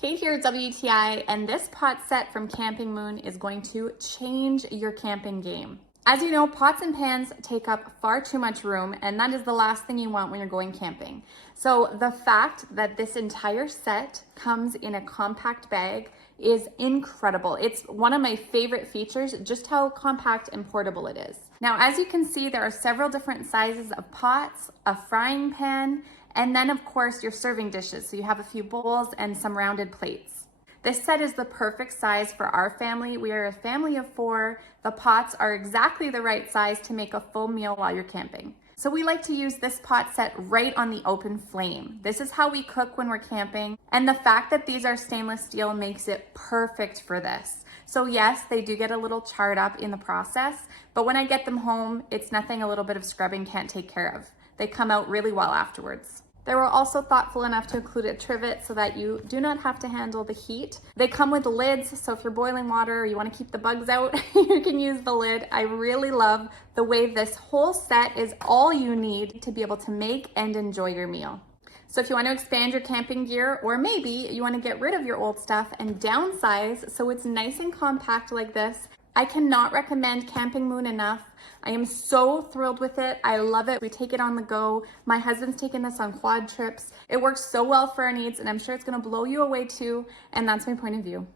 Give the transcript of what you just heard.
Kate here at WTI, and this pot set from Camping Moon is going to change your camping game. As you know, pots and pans take up far too much room, and that is the last thing you want when you're going camping. So the fact that this entire set comes in a compact bag is incredible. It's one of my favorite features, just how compact and portable it is. Now, as you can see, there are several different sizes of pots, a frying pan, and then of course your serving dishes. So you have a few bowls and some rounded plates. This set is the perfect size for our family. We are a family of 4. The pots are exactly the right size to make a full meal while you're camping. So we like to use this pot set right on the open flame. This is how we cook when we're camping. And the fact that these are stainless steel makes it perfect for this. So yes, they do get a little charred up in the process, but when I get them home, it's nothing a little bit of scrubbing can't take care of. They come out really well afterwards. They were also thoughtful enough to include a trivet so that you do not have to handle the heat. They come with lids, so if you're boiling water or you want to keep the bugs out, you can use the lid. I really love the way this whole set is all you need to be able to make and enjoy your meal. So if you want to expand your camping gear, or maybe you want to get rid of your old stuff and downsize so it's nice and compact like this, I cannot recommend Camping Moon enough. I am so thrilled with it. I love it. We take it on the go. My husband's taken this on quad trips. It works so well for our needs, and I'm sure it's going to blow you away too. And that's my point of view.